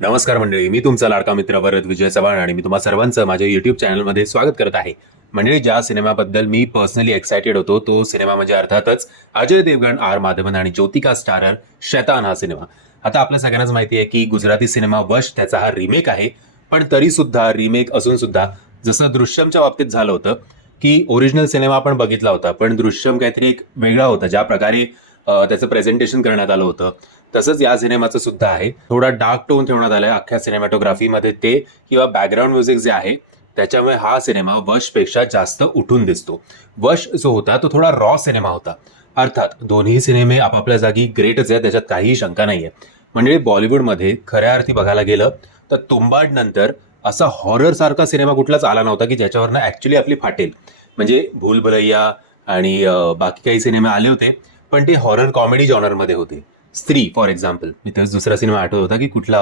नमस्कार मंडळी, मी तुमचा लाडका मित्र भरत विजय चव्हाण आणि मी तुम्हा सर्वांचं माझ्या युट्यूब चॅनलमध्ये स्वागत करत आहे. मंडळी, ज्या सिनेमाबद्दल मी पर्सनली एक्सायटेड होतो तो सिनेमा म्हणजे अर्थातच अजय देवगण, आर माधवन आणि ज्योतिका स्टारर शैतान हा सिनेमा. आता आपल्या सगळ्यांनाच माहिती आहे की गुजराती सिनेमा वश त्याचा हा रिमेक आहे. पण तरी सुद्धा रिमेक असून सुद्धा जसं दृश्यमच्या बाबतीत झालं होतं की ओरिजिनल सिनेमा आपण बघितला होता, पण दृश्यम काहीतरी एक वेगळा होता, ज्या प्रकारे त्याचं प्रेझेंटेशन करण्यात आलं होतं तसंच या सिनेमाचं सुद्धा आहे. थोडा डार्क टोन ठेवण्यात आलाय अख्ख्या सिनेमॅटोग्राफीमध्ये, ते किंवा बॅकग्राऊंड म्युझिक जे आहे त्याच्यामुळे हा सिनेमा वशपेक्षा जास्त उठून दिसतो. वश जो होता तो थोडा रॉ सिनेमा होता. अर्थात दोन्ही सिनेमे आपापल्या जागी ग्रेटच आहे, त्याच्यात काहीही शंका नाहीये. म्हणजे बॉलिवूडमध्ये खऱ्या अर्थी बघायला गेलं तर तुंबाड नंतर असा हॉरर सारखा सिनेमा कुठलाच आला नव्हता की ज्याच्यावरनं ऍक्च्युली आपली फाटेल. म्हणजे भूल भुलैया आणि बाकी काही सिनेमे आले होते, पण ते हॉरर कॉमेडी जॉनरमध्ये होते. स्त्री फॉर एक्झाम्पल, मी तेच दुसरा सिनेमा आठवत होता की कुठला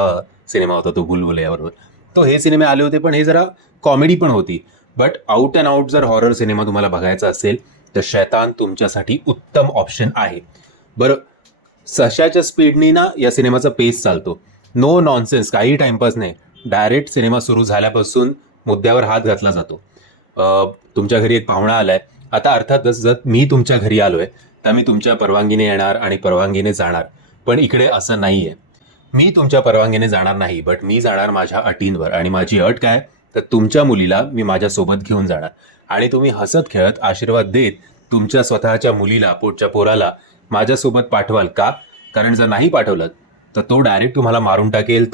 सिनेमा होता तो भूल भुलैयाबरोबर. तो हे सिनेमे आले होते, पण हे जरा कॉमेडी पण होती. बट आउट अँड आउट जर हॉरर सिनेमा तुम्हाला बघायचा असेल तर शैतान तुमच्यासाठी उत्तम ऑप्शन आहे. बरं, सशाच्या स्पीडनी ना या सिनेमाचा पेस चालतो. नो नॉनसेन्स, काही टाइमपास नाही. डायरेक्ट सिनेमा सुरू झाल्यापासून मुद्द्यावर हात घातला जातो. तुमच्या घरी एक पाहुणा आलाय, आता अर्थातच जर मी तुमच्या घरी आलोय तर मी तुमच्या परवानगीने येणार आणि परवानगीने जाणार. पण इकडे असं नाहीये. मी तुमच्या परवानगीने जाणार नाही, बट मी जाणार माझ्या अटींवर. आणि माझी अट काय, तर तुमच्या मुलीला मी माझ्यासोबत घेऊन जाणार आणि तुम्ही हसत खेळत आशीर्वाद देत तुमच्या स्वतःच्या मुलीला, पोटच्या पोराला माझ्यासोबत पाठवाल का? कारण जर नाही पाठवलं तर तो डायरेक्ट तुम्हाला मारून टाकेल,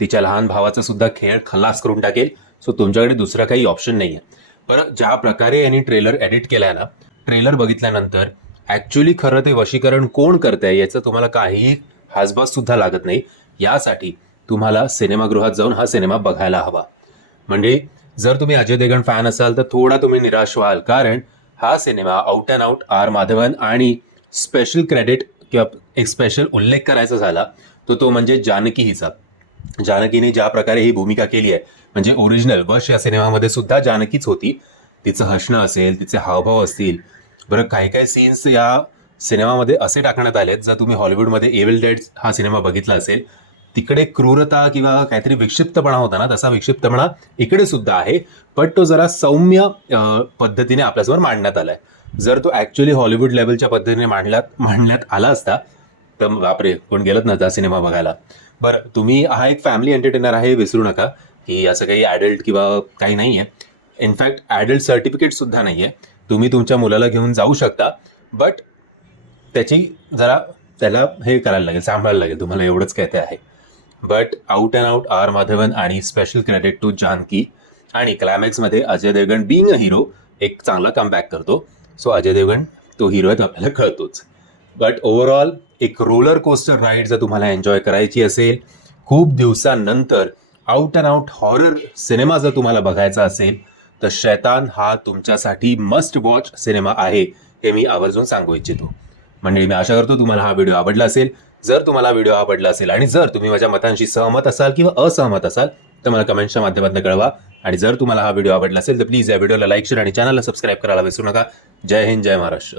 तिच्या लहान भावाचा सुद्धा खेळ खल्लास करून टाकेल. सो तुमच्याकडे दुसरा काही ऑप्शन नाहीये. बरं, ज्या प्रकारे यांनी ट्रेलर एडिट केलाय ना, ट्रेलर बघितल्यानंतर ऍक्च्युली खरं ते वशीकरण कोण करतंय याचं तुम्हाला काहीही हासबास सुद्धा लागत नाही. यासाठी तुम्हाला सिनेमागृहात जाऊन हा सिनेमा बघायला हवा. म्हणजे जर तुम्ही अजय देवगण फॅन असाल तर थोडा तुम्ही निराश व्हाल, कारण हा cinema out and out R Madhavan आणि स्पेशल क्रेडिट किंवा एक स्पेशल उल्लेख करायचा झाला तर तो म्हणजे जानकी हिचा. जानकीने ज्या प्रकारे ही भूमिका केली आहे, म्हणजे ओरिजिनल वश या सिनेमामध्ये सुद्धा जानकीच होती. तिचं हसणं असेल, तिचे हावभाव असतील. बरं, काही काही सीन्स या सिनेमामध्ये असे टाकण्यात आलेत, जर तुम्ही हॉलिवूडमध्ये एविल डेड हा सिनेमा बघितला असेल तिकडे क्रूरता किंवा काहीतरी विक्षिप्तपणा होता ना, तसा विक्षिप्तपणा इकडे सुद्धा आहे. पण तो जरा सौम्य पद्धतीने आपल्यासमोर मांडण्यात आलाय. जर तो ऍक्च्युली हॉलिवूड लेवलच्या पद्धतीने मांडण्यात आला असता तर बापरे, कोण गेलत ना त्या सिनेमा बघायला. बरं, तुम्ही हा एक फॅमिली एंटरटेनर आहे, विसरू नका की असं काही ॲडल्ट किंवा काही नाही आहे. इनफॅक्ट ॲडल्ट सर्टिफिकेट सुद्धा नाही आहे. तुम्ही तुमच्या मुलाला घेऊन जाऊ शकता, बट त्याला हे करायला लागेल, सांभाळायला लागेल तुम्हाला, एवढंच काय ते आहे. But out and out R Madhavan आणि स्पेशल क्रेडिट टू जानकी. आणि क्लायमॅक्समध्ये Ajay Devgan being a hero एक चांगला कमबॅक करतो. सो अजय देवगण तो हिरो आहे, आपल्याला कळतोच. बट ओव्हरऑल एक रोलर कोस्टर राईड जर तुम्हाला एन्जॉय करायची असेल, खूप दिवसांनंतर out and out horror cinema जर तुम्हाला बघायचा असेल तर शैतान हा तुमच्यासाठी मस्ट वॉच सिनेमा आहे, हे मी आवर्जून सांगू इच्छितो. म्हणजे मी आशा करतो तुम्हाला हा व्हिडिओ आवडला असेल. जर तुम्हाला व्हिडिओ आवडला असेल आणि जर तुम्ही माझ्या मतांशी सहमत असाल किंवा असहमत असाल तर मला कमेंटच्या माध्यमातून कळवा. आणि जर तुम्हाला हा व्हिडिओ आवडला असेल तर प्लीज या व्हिडिओला लाईक, शेअर आणि चॅनलला सबस्क्राईब करायला विसरू नका. जय हिंद, जय महाराष्ट्र.